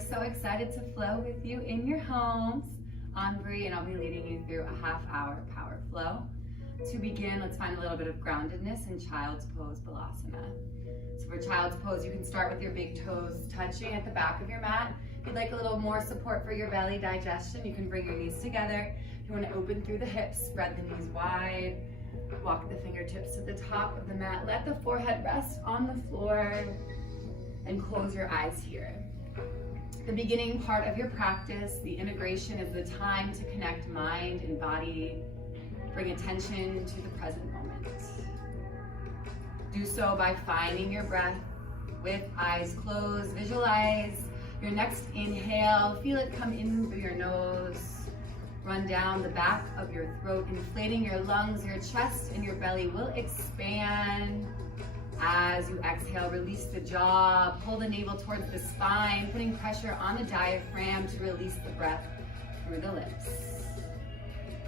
we're so excited to flow with you in your homes. I'm Bree, and I'll be leading you through a half-hour power flow. To begin, let's find a little bit of groundedness in Child's Pose Balasana. So for Child's Pose, you can start with your big toes touching at the back of your mat. If you'd like a little more support for your belly digestion, you can bring your knees together. If you want to open through the hips, spread the knees wide. Walk the fingertips to the top of the mat. Let the forehead rest on the floor and close your eyes here. The beginning part of your practice, the integration, is the time to connect mind and body. Bring attention to the present moment. Do so by finding your breath with eyes closed. Visualize your next inhale. Feel it come in through your nose. Run down the back of your throat, inflating your lungs. Your chest and your belly will expand. As you exhale, release the jaw. Pull the navel towards the spine, putting pressure on the diaphragm to release the breath through the lips.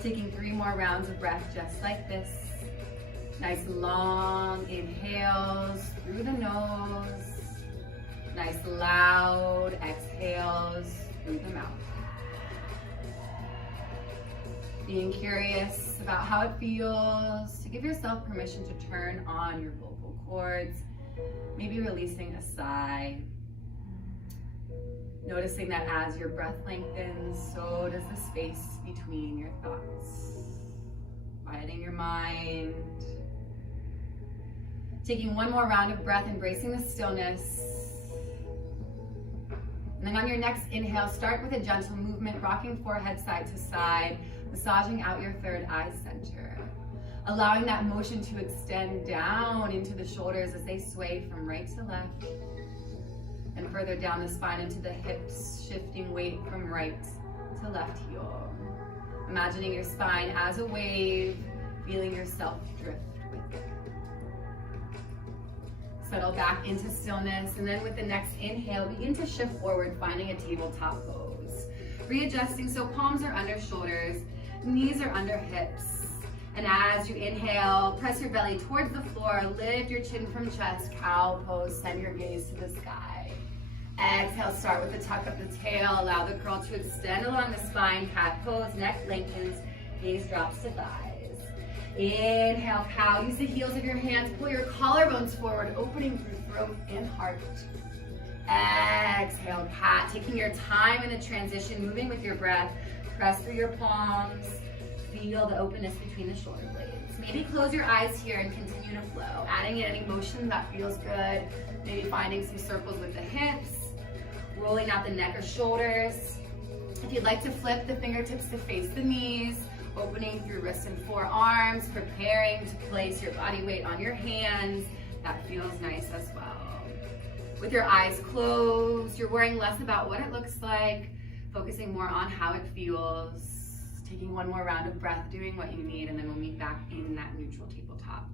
Taking 3 more rounds of breath just like this. Nice long inhales through the nose. Nice loud exhales through the mouth. Being curious about how it feels, to give yourself permission to turn on your vocal cords, maybe releasing a sigh. Noticing that as your breath lengthens, so does the space between your thoughts. Quieting your mind. Taking 1 more round of breath, embracing the stillness. And then on your next inhale, start with a gentle movement, rocking forehead side to side, massaging out your third eye center. Allowing that motion to extend down into the shoulders as they sway from right to left. And further down the spine into the hips, shifting weight from right to left heel. Imagining your spine as a wave, feeling yourself drift with it. Settle back into stillness, and then with the next inhale, begin to shift forward, finding a tabletop pose. Readjusting so palms are under shoulders, knees are under hips. And as you inhale, press your belly towards the floor, lift your chin from chest, cow pose, send your gaze to the sky. Exhale, start with the tuck of the tail, allow the curl to extend along the spine, cat pose, neck lengthens, gaze drops to thighs. Inhale, cow, use the heels of your hands, pull your collarbones forward, opening through throat and heart. Exhale, cat, taking your time in the transition, moving with your breath, press through your palms, feel the openness between the shoulder blades. Maybe close your eyes here and continue to flow, adding in any motion that feels good, maybe finding some circles with the hips, rolling out the neck or shoulders. If you'd like to flip the fingertips to face the knees, opening through wrists and forearms, preparing to place your body weight on your hands. That feels nice as well. With your eyes closed, you're worrying less about what it looks like, focusing more on how it feels. Taking 1 more round of breath, doing what you need, and then we'll meet back in that neutral tabletop.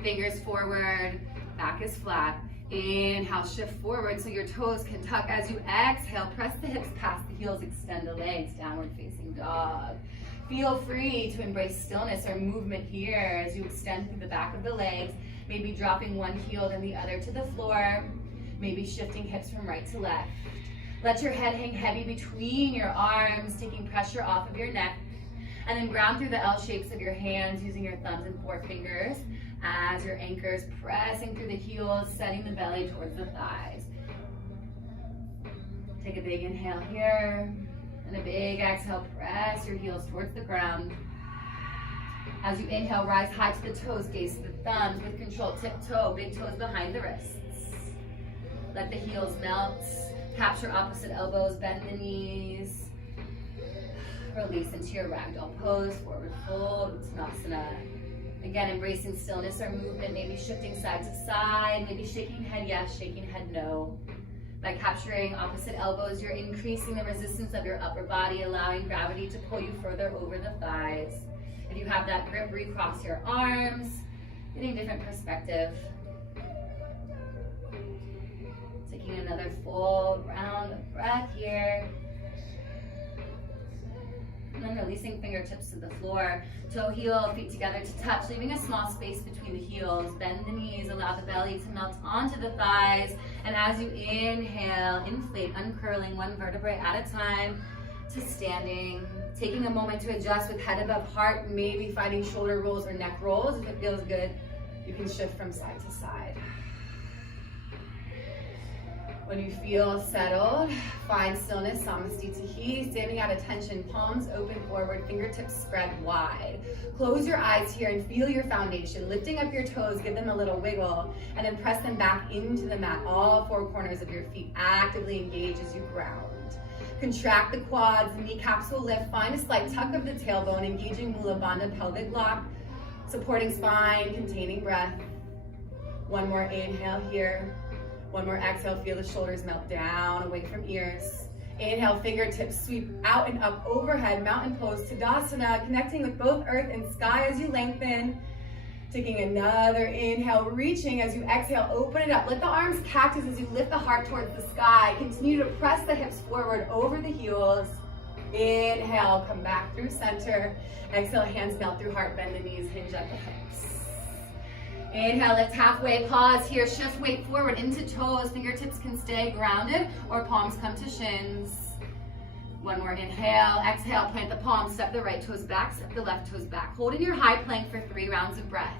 Fingers forward, back is flat. Inhale, shift forward so your toes can tuck. As you exhale, press the hips past the heels, extend the legs, downward facing dog. Feel free to embrace stillness or movement here as you extend through the back of the legs, maybe dropping one heel and the other to the floor, maybe shifting hips from right to left. Let your head hang heavy between your arms, taking pressure off of your neck, and then ground through the L shapes of your hands using your thumbs and forefingers as your anchors pressing through the heels, setting the belly towards the thighs. Take a big inhale here, and a big exhale, press your heels towards the ground. As you inhale, rise high to the toes, gaze to the thumbs with control, tiptoe, big toes behind the wrists. Let the heels melt. Capture opposite elbows, bend the knees. Release into your ragdoll pose, forward fold, Uttanasana. Again, embracing stillness or movement, maybe shifting side to side, maybe shaking head yes, shaking head no. By capturing opposite elbows, you're increasing the resistance of your upper body, allowing gravity to pull you further over the thighs. If you have that grip, recross your arms, getting different perspective. Taking another full round of breath here. And then releasing fingertips to the floor. Toe heel, feet together to touch, leaving a small space between the heels. Bend the knees, allow the belly to melt onto the thighs. And as you inhale, inflate, uncurling one vertebrae at a time to standing. Taking a moment to adjust with head above heart, maybe finding shoulder rolls or neck rolls. If it feels good, you can shift from side to side. When you feel settled, find stillness, samastitihi, standing at attention, palms open forward, fingertips spread wide. Close your eyes here and feel your foundation, lifting up your toes, give them a little wiggle, and then press them back into the mat. All four corners of your feet actively engage as you ground. Contract the quads, kneecaps will lift, find a slight tuck of the tailbone, engaging Mula Bandha pelvic lock, supporting spine, containing breath. One more inhale here. One more exhale, feel the shoulders melt down, away from ears. Inhale, fingertips sweep out and up overhead, mountain pose, Tadasana, connecting with both earth and sky as you lengthen. Taking another inhale, reaching as you exhale, open it up. Let the arms cactus as you lift the heart towards the sky. Continue to press the hips forward over the heels. Inhale, come back through center. Exhale, hands melt through heart, bend the knees, hinge at the hips. Inhale, lift halfway, pause here, shift weight forward into toes. Fingertips can stay grounded or palms come to shins. One more inhale, exhale, plant the palms, step the right toes back, step the left toes back. Hold in your high plank for 3 rounds of breath.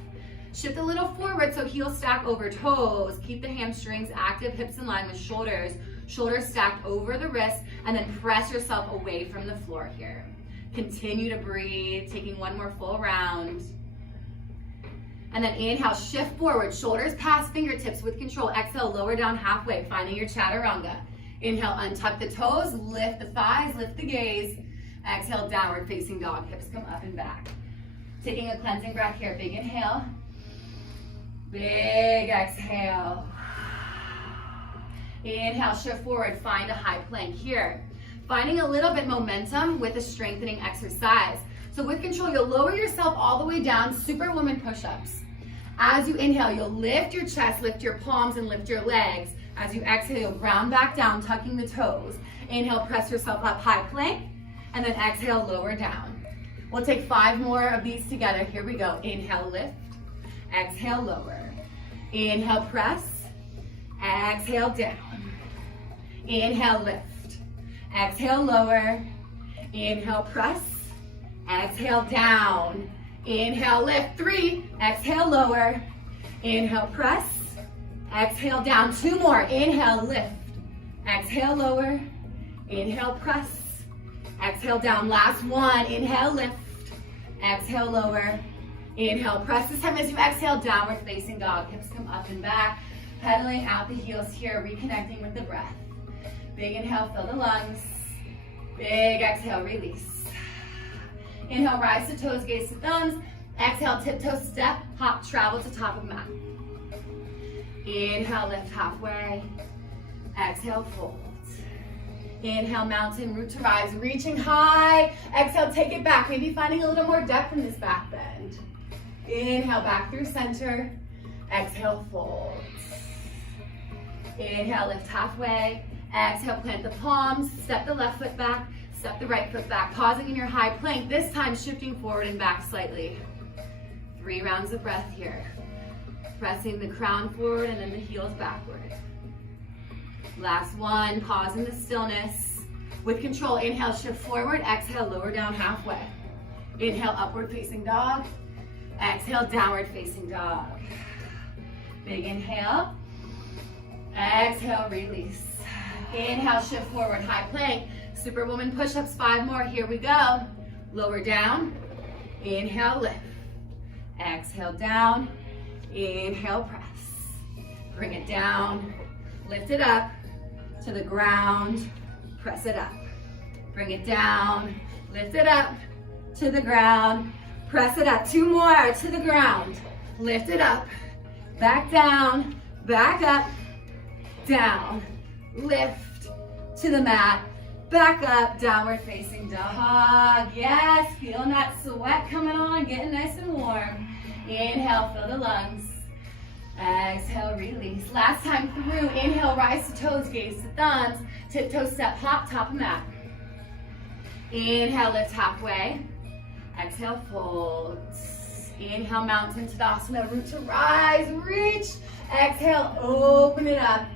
Shift a little forward so heels stack over toes. Keep the hamstrings active, hips in line with shoulders. Shoulders stacked over the wrists, and then press yourself away from the floor here. Continue to breathe, taking one more full round. And then inhale, shift forward, shoulders past fingertips with control. Exhale, lower down halfway, finding your chaturanga. Inhale, untuck the toes, lift the thighs, lift the gaze. Exhale, downward facing dog, hips come up and back. Taking a cleansing breath here, big inhale. Big exhale. Inhale, shift forward, find a high plank here. Finding a little bit momentum with a strengthening exercise. So with control, you'll lower yourself all the way down, Superwoman push-ups. As you inhale, you'll lift your chest, lift your palms, and lift your legs. As you exhale, you'll ground back down, tucking the toes. Inhale, press yourself up, high plank, and then exhale, lower down. We'll take 5 more of these together. Here we go. Inhale, lift. Exhale, lower. Inhale, press. Exhale, down. Inhale, lift. Exhale, lower. Inhale, press. Exhale, down. Inhale, lift. 3. Exhale, lower. Inhale, press. Exhale, down. 2 more. Inhale, lift. Exhale, lower. Inhale, press. Exhale, down. Last one. Inhale, lift. Exhale, lower. Inhale, press. This time as you exhale, downward facing dog. Hips come up and back. Pedaling out the heels here, reconnecting with the breath. Big inhale, fill the lungs. Big exhale, release. Inhale, rise to toes, gaze to thumbs. Exhale, tiptoe, step, hop, travel to top of mat. Inhale, lift halfway. Exhale, fold. Inhale, mountain, root to rise, reaching high. Exhale, take it back. Maybe finding a little more depth in this back bend. Inhale, back through center. Exhale, fold. Inhale, lift halfway. Exhale, plant the palms, step the left foot back, step the right foot back, pausing in your high plank, this time shifting forward and back slightly. 3 rounds of breath here. Pressing the crown forward and then the heels backward. Last one, pause in the stillness. With control, inhale, shift forward, exhale, lower down halfway. Inhale, upward facing dog. Exhale, downward facing dog. Big inhale. Exhale, release. Inhale, shift forward, high plank. Superwoman push-ups, 5 more, here we go. Lower down, inhale, lift. Exhale, down, inhale, press. Bring it down, lift it up to the ground, press it up. Bring it down, lift it up to the ground, press it up. 2 more to the ground, lift it up, back down, back up, down, lift to the mat, back up, downward facing dog. Yes, feeling that sweat coming on, getting nice and warm. Inhale, fill the lungs. Exhale, release. Last time through, inhale, rise to toes, gaze to thumbs, tiptoe step, hop, top of mat. Inhale, lift halfway. Exhale, fold. Inhale, mountain Tadasana, root to rise, reach. Exhale, open it up.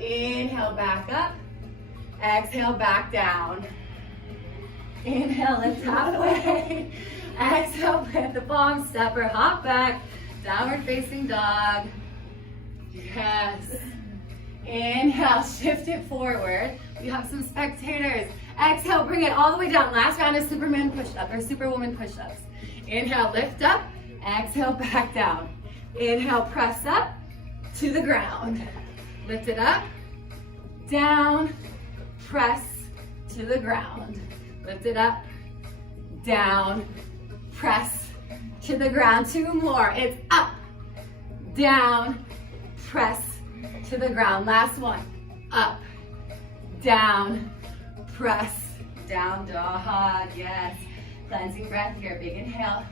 Inhale, back up. Exhale, back down. Inhale, lift halfway. Exhale, plant the palms, step or hop back. Downward facing dog. Yes. Inhale, shift it forward. We have some spectators. Exhale, bring it all the way down. Last round is Superman push-up or Superwoman push-ups. Inhale, lift up. Exhale, back down. Inhale, press up to the ground. Lift it up, down, press to the ground. Lift it up, down, press to the ground. Two more. It's up, down, press to the ground. Last one. Up, down, press, down dog. Yes. Cleansing breath here. Big inhale.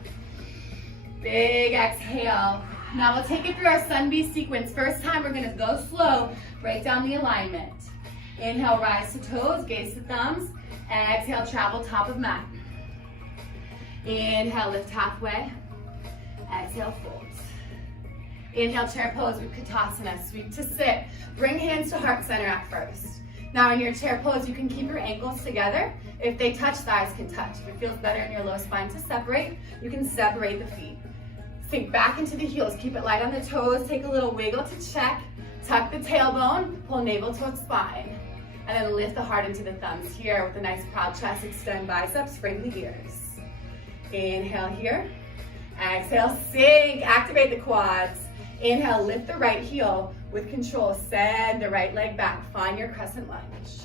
Big exhale. Now we'll take it through our sun B sequence. First time we're going to go slow. Break down the alignment. Inhale, rise to toes, gaze to thumbs. Exhale, travel top of mat. Inhale, lift halfway. Exhale, fold. Inhale, chair pose with Katasana. Sweep to sit. Bring hands to heart center at first. Now in your chair pose, you can keep your ankles together. If they touch, thighs can touch. If it feels better in your low spine to separate, you can separate the feet. Sink back into the heels. Keep it light on the toes. Take a little wiggle to check. Tuck the tailbone. Pull navel towards spine. And then lift the heart into the thumbs here with a nice proud chest. Extend biceps. Frame the ears. Inhale here. Exhale, sink. Activate the quads. Inhale, lift the right heel with control. Send the right leg back. Find your crescent lunge.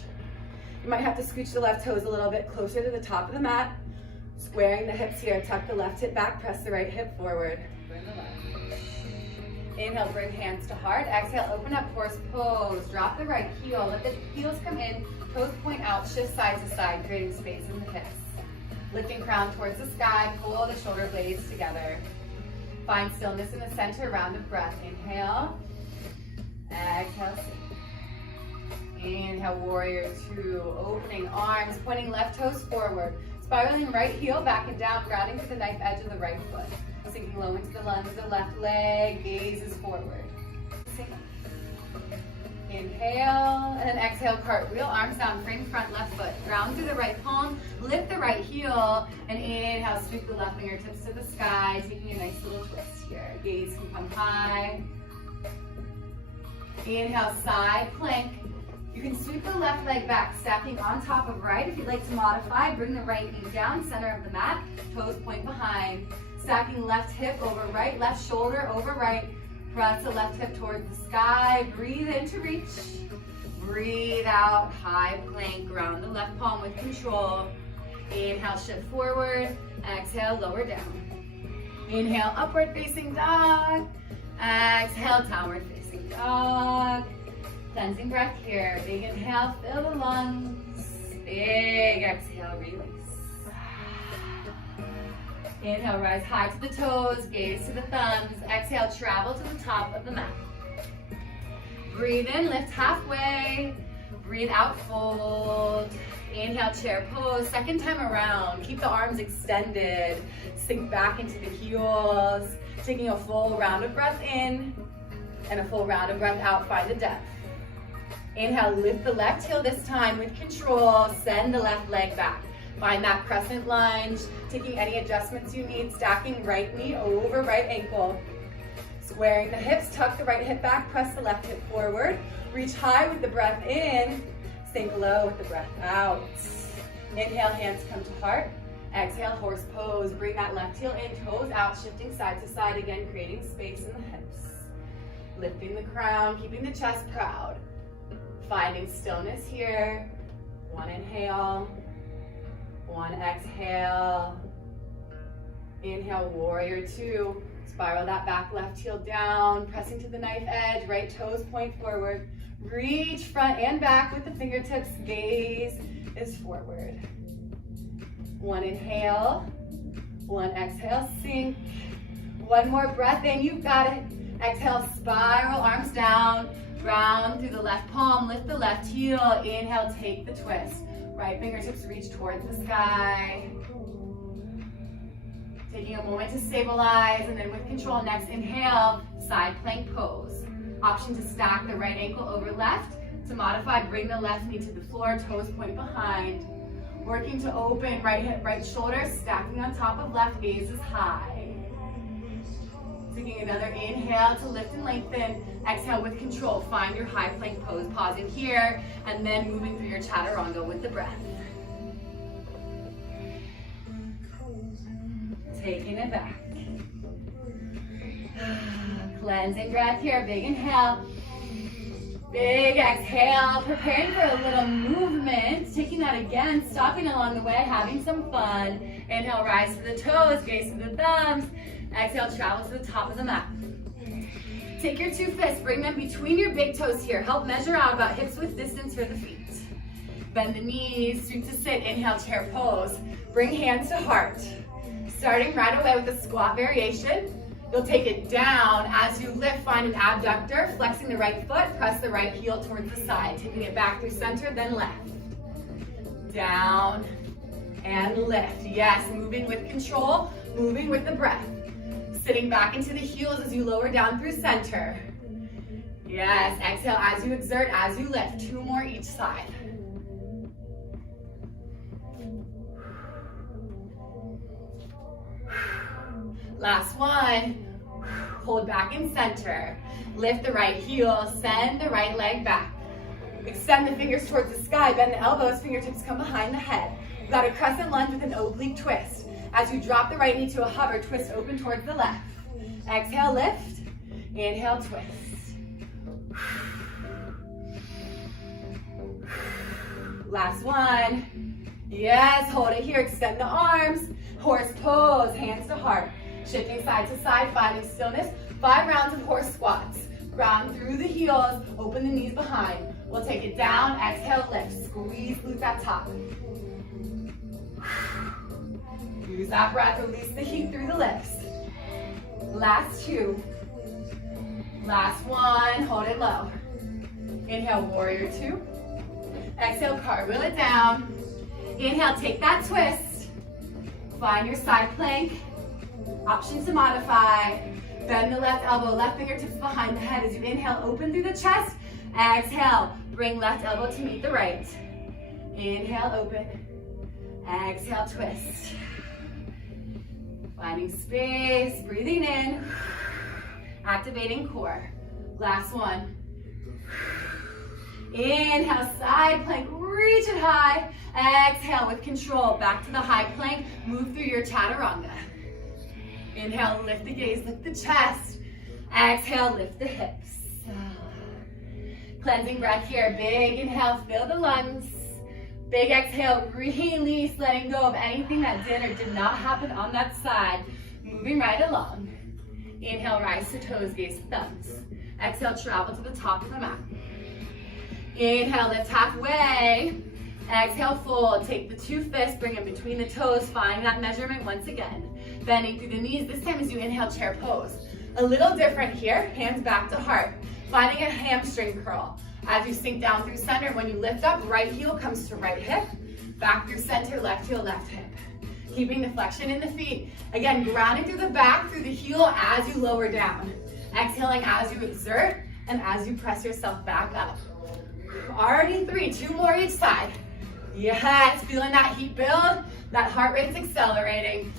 You might have to scooch the left toes a little bit closer to the top of the mat. Squaring the hips here. Tuck the left hip back. Press the right hip forward. Bring the left. Inhale, bring hands to heart. Exhale, open up, horse pose. Drop the right heel. Let the heels come in. Toes point out. Shift side to side, creating space in the hips. Lifting crown towards the sky. Pull the shoulder blades together. Find stillness in the center. Round of breath. Inhale. Exhale. Inhale, warrior two. Opening arms, pointing left toes forward. Spiraling right heel back and down, grounding to the knife edge of the right foot. Sinking low into the lunge of the left leg, gazes forward. Inhale, and then exhale, cartwheel, arms down, frame front, left foot. Ground through the right palm, lift the right heel, and inhale, sweep the left fingertips to the sky, taking a nice little twist here. Gaze can come high. Inhale, side plank. You can sweep the left leg back, stacking on top of right. If you'd like to modify, bring the right knee down, center of the mat, toes point behind. Stacking left hip over right, left shoulder over right. Press the left hip towards the sky. Breathe in to reach. Breathe out, high plank. Ground the left palm with control. Inhale, shift forward. Exhale, lower down. Inhale, upward facing dog. Exhale, downward facing dog. Cleansing breath here. Big inhale, fill the lungs. Big exhale, release. Inhale, rise high to the toes, gaze to the thumbs. Exhale, travel to the top of the mat. Breathe in, lift halfway. Breathe out, fold. Inhale, chair pose. Second time around, keep the arms extended. Sink back into the heels. Taking a full round of breath in and a full round of breath out. Find the depth. Inhale, lift the left heel this time with control. Send the left leg back. Find that crescent lunge, taking any adjustments you need, stacking right knee over right ankle. Squaring the hips, tuck the right hip back, press the left hip forward. Reach high with the breath in, sink low with the breath out. Inhale, hands come to heart. Exhale, horse pose. Bring that left heel in, toes out, shifting side to side again, creating space in the hips. Lifting the crown, keeping the chest proud. Finding stillness here. One inhale. One exhale. Inhale, warrior two. Spiral that back left heel down, pressing to the knife edge, right toes point forward. Reach front and back with the fingertips, gaze is forward. One inhale, one exhale, sink. One more breath in, you've got it. Exhale, spiral, arms down, round through the left palm, lift the left heel. Inhale, take the twist. Right fingertips reach towards the sky. Taking a moment to stabilize, and then with control, next inhale, side plank pose. Option to stack the right ankle over left. To modify, bring the left knee to the floor, toes point behind. Working to open right hip, right shoulder, stacking on top of left, gaze is high. Taking another inhale to lift and lengthen. Exhale with control, find your high plank pose. Pausing here, and then moving through your chaturanga with the breath. Taking it back. Cleansing breath here, big inhale. Big exhale, preparing for a little movement. Taking that again, stopping along the way, having some fun. Inhale, rise to the toes, gaze to the thumbs. Exhale, travel to the top of the mat. Take your two fists, bring them between your big toes here. Help measure out about hips width distance for the feet. Bend the knees, sweep to sit, inhale, chair pose. Bring hands to heart. Starting right away with a squat variation. You'll take it down. As you lift, find an abductor, flexing the right foot, press the right heel towards the side, taking it back through center, then left. Down and lift. Yes, moving with control, moving with the breath. Sitting back into the heels as you lower down through center. Yes, exhale as you exert, as you lift. 2 more each side. Last one. Hold back in center. Lift the right heel, send the right leg back. Extend the fingers towards the sky, bend the elbows, fingertips come behind the head. You've got a crescent lunge with an oblique twist. As you drop the right knee to a hover, twist open towards the left. Exhale, lift. Inhale, twist. Last one. Yes, hold it here, extend the arms. Horse pose, hands to heart. Shifting side to side, finding stillness. 5 rounds of horse squats. Ground through the heels, open the knees behind. We'll take it down, exhale, lift. Squeeze glutes at top. Use that breath, release the heat through the lips. Last 2. Last 1, hold it low. Inhale, warrior 2. Exhale, cartwheel it down. Inhale, take that twist. Find your side plank. Option to modify. Bend the left elbow, left fingertips behind the head. As you inhale, open through the chest. Exhale, bring left elbow to meet the right. Inhale, open. Exhale, twist. Finding space, breathing in. Activating core. Last one. Inhale, side plank, reach it high. Exhale with control, back to the high plank. Move through your chaturanga. Inhale, lift the gaze, lift the chest. Exhale, lift the hips. Cleansing breath here. Big inhale, fill the lungs. Big exhale, release, letting go of anything that did or did not happen on that side. Moving right along. Inhale, rise to toes, gaze to thumbs. Exhale, travel to the top of the mat. Inhale, lift halfway. Exhale, fold. Take the 2 fists, bring them between the toes. Find that measurement once again. Bending through the knees. This time as you inhale, chair pose. A little different here. Hands back to heart. Finding a hamstring curl. As you sink down through center, when you lift up, right heel comes to right hip. Back through center, left heel, left hip. Keeping the flexion in the feet. Again, grounding through the back, through the heel as you lower down. Exhaling as you exert and as you press yourself back up. Already 3, 2 more each side. Yes, feeling that heat build, that heart rate's accelerating.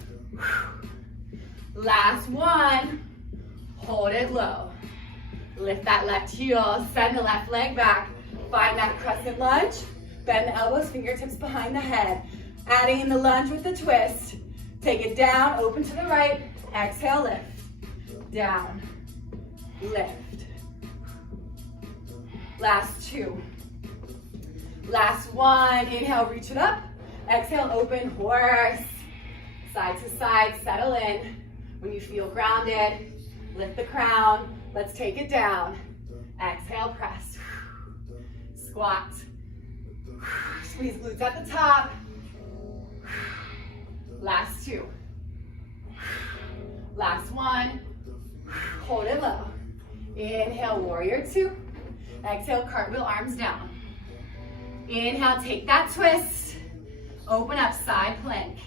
Last one, hold it low. Lift that left heel, send the left leg back. Find that crescent lunge, bend the elbows, fingertips behind the head. Adding in the lunge with the twist. Take it down, open to the right, exhale, lift. Down, lift. Last 2. Last 1, inhale, reach it up. Exhale, open, horse. Side to side, settle in. When you feel grounded, lift the crown. Let's take it down. Exhale, press. Squat. Squeeze glutes at the top. Last 2. Last 1. Hold it low. Inhale, warrior 2. Exhale, cartwheel arms down. Inhale, take that twist. Open up, side plank.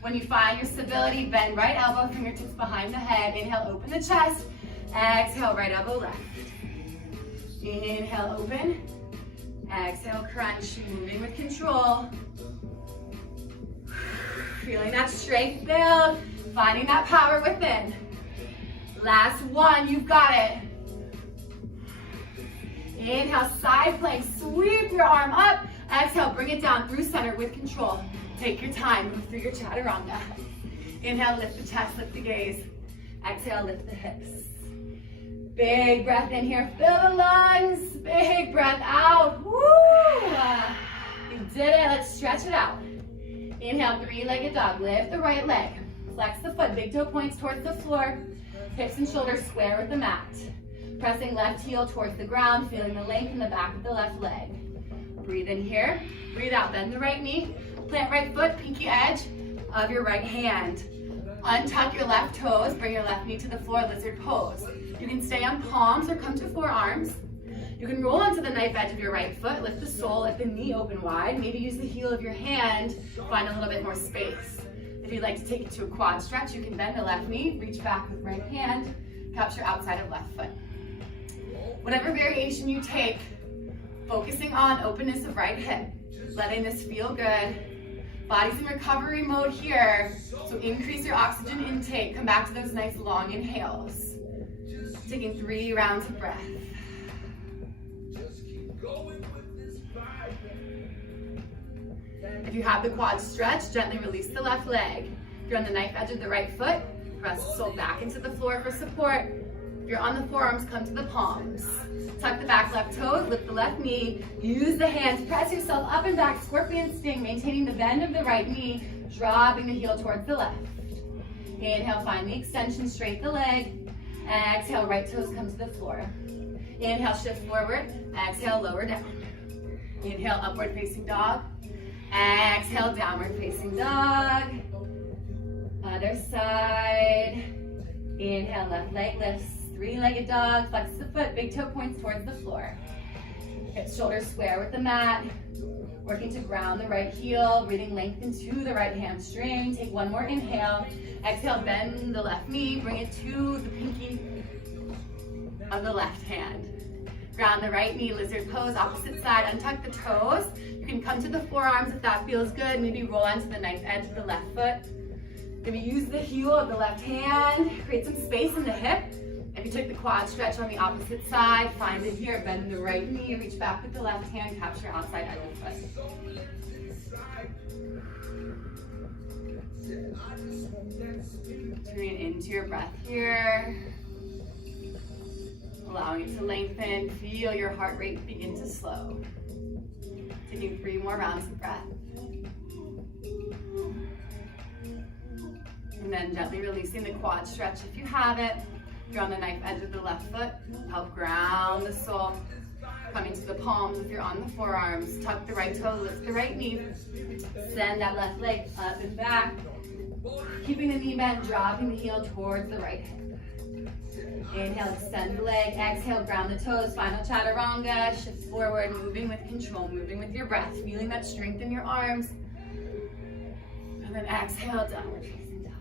When you find your stability, bend right elbow, fingertips behind the head. Inhale, open the chest. Exhale, right elbow left. Inhale, open. Exhale, crunch, moving with control. Feeling that strength build, finding that power within. Last one, you've got it. Inhale, side plank, sweep your arm up. Exhale, bring it down through center with control. Take your time, move through your chaturanga. Inhale, lift the chest, lift the gaze. Exhale, lift the hips. Big breath in here, fill the lungs. Big breath out. Woo! You did it, let's stretch it out. Inhale, three-legged dog, lift the right leg. Flex the foot, big toe points towards the floor. Hips and shoulders square with the mat. Pressing left heel towards the ground, feeling the length in the back of the left leg. Breathe in here, breathe out, bend the right knee. Plant right foot, pinky edge of your right hand. Untuck your left toes, bring your left knee to the floor, lizard pose. You can stay on palms or come to forearms. You can roll onto the knife edge of your right foot, lift the sole, let the knee open wide. Maybe use the heel of your hand, find a little bit more space. If you'd like to take it to a quad stretch, you can bend the left knee, reach back with right hand, capture outside of left foot. Whatever variation you take, focusing on openness of right hip, letting this feel good. Body's in recovery mode here, so increase your oxygen intake. Come back to those nice long inhales. Taking 3 rounds of breath. If you have the quad stretch, gently release the left leg. If you're on the knife edge of the right foot, press the sole back into the floor for support. If you're on the forearms, come to the palms. Tuck the back left toes, lift the left knee. Use the hands, press yourself up and back, scorpion sting, maintaining the bend of the right knee, dropping the heel towards the left. Inhale, find the extension, straight the leg. Exhale, right toes come to the floor. Inhale, shift forward. Exhale, lower down. Inhale, upward facing dog. Exhale, downward facing dog. Other side. Inhale, left leg lifts. 3-legged dog, flex the foot, big toe points towards the floor. Hips, shoulders square with the mat. Working to ground the right heel, breathing length into the right hamstring. Take one more inhale. Exhale, bend the left knee, bring it to the pinky of the left hand. Ground the right knee, lizard pose, opposite side, untuck the toes. You can come to the forearms if that feels good. Maybe roll onto the knife edge of the left foot. Maybe use the heel of the left hand, create some space in the hip. If you took the quad stretch on the opposite side, find it here, bend the right knee, reach back with the left hand, capture outside edge of the foot. Tuning into your breath here. Allowing it to lengthen, feel your heart rate begin to slow. Taking 3 more rounds of breath. And then gently releasing the quad stretch if you have it. If you're on the knife edge of the left foot, help ground the sole. Coming to the palms if you're on the forearms. Tuck the right toe, lift the right knee. Send that left leg up and back. Keeping the knee bent, dropping the heel towards the right hip. Inhale, extend the leg. Exhale, ground the toes. Final chaturanga. Shift forward, moving with control, moving with your breath. Feeling that strength in your arms. And then exhale, downward facing dog.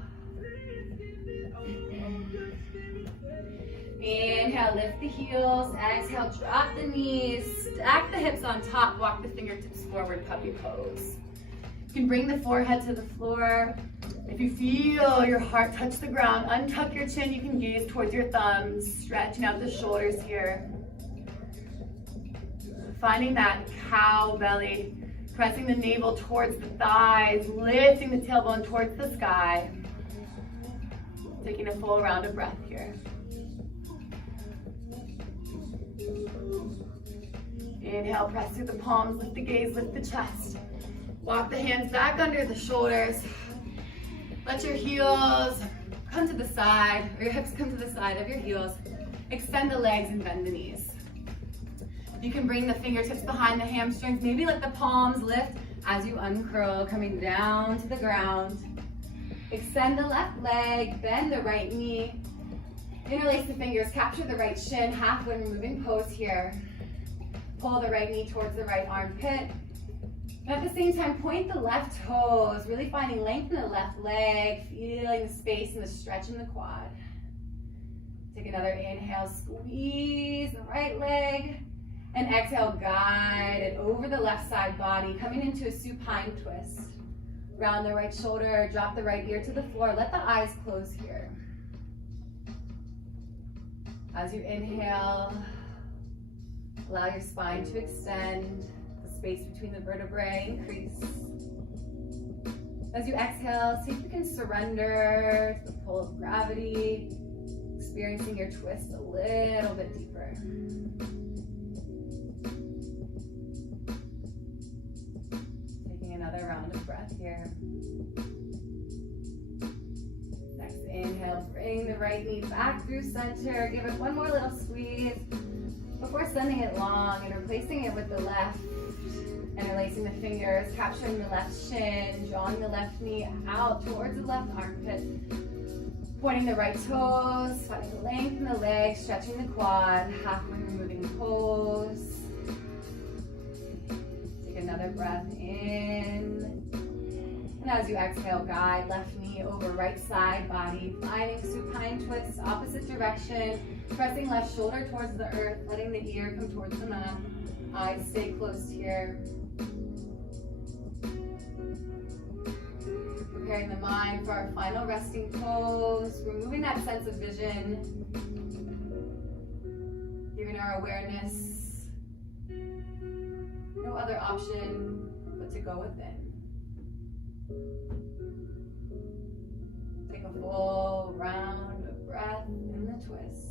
Inhale, lift the heels. Exhale, drop the knees. Stack the hips on top. Walk the fingertips forward, puppy pose. You can bring the forehead to the floor. If you feel your heart touch the ground, untuck your chin. You can gaze towards your thumbs, stretching out the shoulders here. Finding that cow belly, pressing the navel towards the thighs, lifting the tailbone towards the sky. Taking a full round of breath here. Inhale, press through the palms, lift the gaze, lift the chest. Walk the hands back under the shoulders. Let your heels come to the side, or your hips come to the side of your heels. Extend the legs and bend the knees. You can bring the fingertips behind the hamstrings. Maybe let the palms lift as you uncurl, coming down to the ground. Extend the left leg, bend the right knee. Interlace the fingers, capture the right shin, halfway moving pose here. Pull the right knee towards the right armpit. At the same time, point the left toes, really finding length in the left leg, feeling the space and the stretch in the quad. Take another inhale, squeeze the right leg, and exhale, guide it over the left side body, coming into a supine twist. Round the right shoulder, drop the right ear to the floor, let the eyes close here. As you inhale, allow your spine to extend, the space between the vertebrae increase. As you exhale, see if you can surrender to the pull of gravity, experiencing your twist a little bit deeper. Taking another round of breath here. Next inhale, bring the right knee back through center. Give it one more little squeeze before sending it long and replacing it with the left. Interlacing the fingers, capturing the left shin, drawing the left knee out towards the left armpit. Pointing the right toes, finding the length in the legs, stretching the quad, halfway removing the pose. Take another breath in. And as you exhale, guide left knee over right side body, finding supine twist, opposite direction, pressing left shoulder towards the earth, letting the ear come towards the mat. Eyes stay closed here. Preparing the mind for our final resting pose, removing that sense of vision, giving our awareness no other option but to go within. Take a full round of breath in the twist.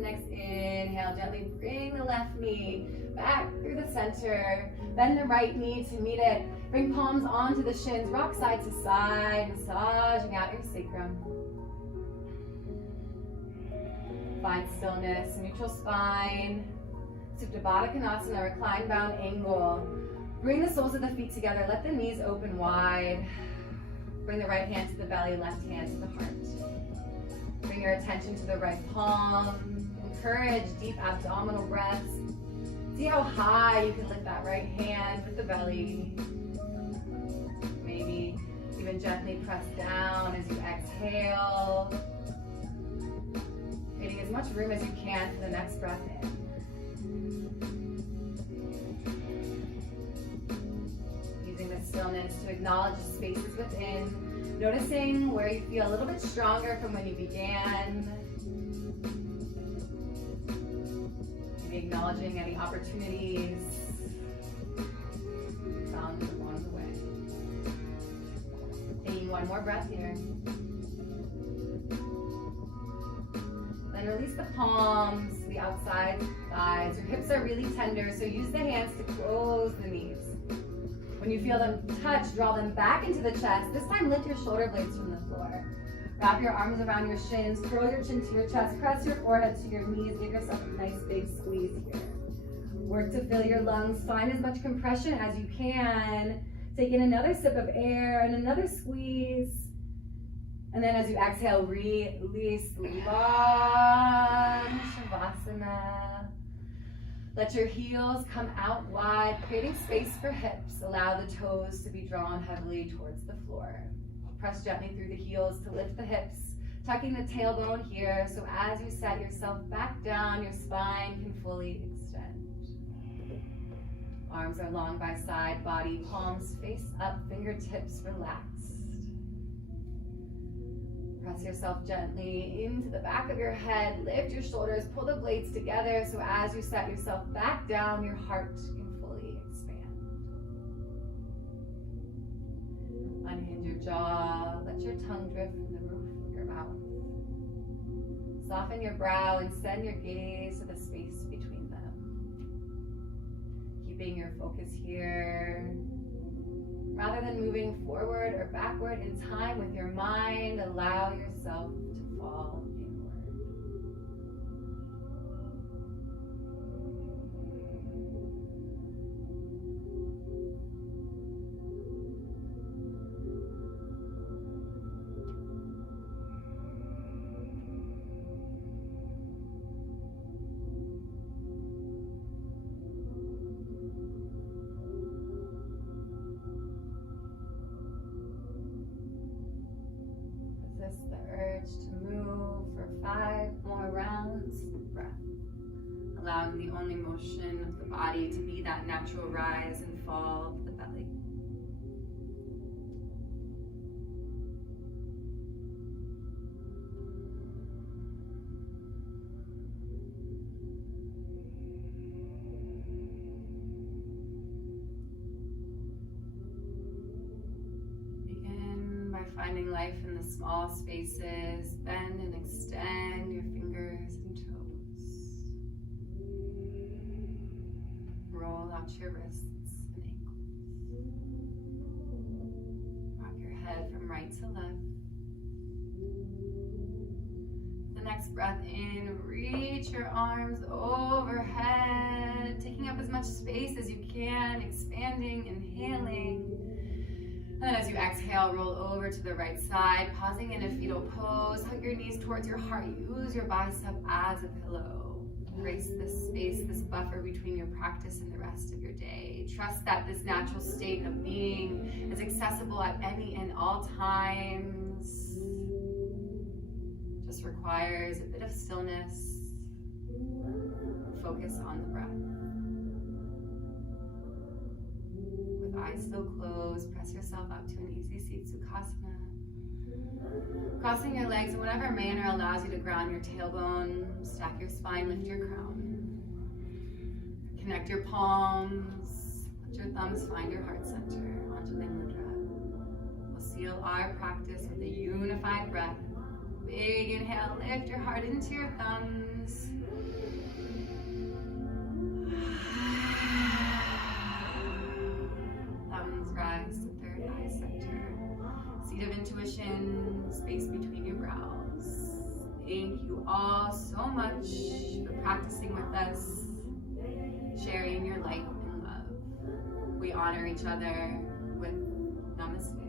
Next inhale, gently bring the left knee back through the center. Bend the right knee to meet it. Bring palms onto the shins, rock side to side, massaging out your sacrum. Find stillness, neutral spine. Supta Baddha Konasana, recline bound angle. Bring the soles of the feet together, let the knees open wide. Bring the right hand to the belly, left hand to the heart. Bring your attention to the right palm. Encourage deep abdominal breaths. See how high you can lift that right hand with the belly. Maybe even gently press down as you exhale. Creating as much room as you can for the next breath in. Using the stillness to acknowledge the spaces within. Noticing where you feel a little bit stronger from when you began. Maybe acknowledging any opportunities found along the way. Taking one more breath here. Then release the palms to the outside thighs. Your hips are really tender, so use the hands to close the knees. When you feel them touch, draw them back into the chest. This time, lift your shoulder blades from the floor. Wrap your arms around your shins, curl your chin to your chest, press your forehead to your knees, give yourself a nice big squeeze here. Work to fill your lungs, find as much compression as you can. Take in another sip of air and another squeeze. And then as you exhale, release, long Shavasana. Let your heels come out wide, creating space for hips. Allow the toes to be drawn heavily towards the floor. Press gently through the heels to lift the hips, tucking the tailbone here, so as you set yourself back down, your spine can fully extend. Arms are long by side, body, palms face up, fingertips relaxed. Press yourself gently into the back of your head, lift your shoulders, pull the blades together, so as you set yourself back down, your heart can fully expand. Unhinge your jaw, let your tongue drift from the roof of your mouth. Soften your brow and send your gaze to the space between them. Keeping your focus here. Rather than moving forward or backward in time with your mind, allow yourself to fall inward. breath. Allowing the only motion of the body to be that natural rise and fall of the belly. Begin by finding life in the small spaces. Bend and extend your fingers and toes. Roll out your wrists and ankles. Rock your head from right to left. The next breath in, reach your arms overhead, taking up as much space as you can, expanding, inhaling. And then as you exhale, roll over to the right side, pausing in a fetal pose. Hug your knees towards your heart. Use your bicep as a pillow. Embrace this space, this buffer between your practice and the rest of your day. Trust that this natural state of being is accessible at any and all times. Just requires a bit of stillness. Focus on the breath. With eyes still closed, press yourself up to an easy seat, Sukhasana. Crossing your legs in whatever manner allows you to ground your tailbone, stack your spine, lift your crown. Connect your palms, let your thumbs find your heart center, Anjali Mudra. We'll seal our practice with a unified breath. Big inhale, lift your heart into your thumbs. Thumbs rise to third eye center. Seat of intuition, space between your brows. Thank you all so much for practicing with us, sharing your light and love. We honor each other with namaste.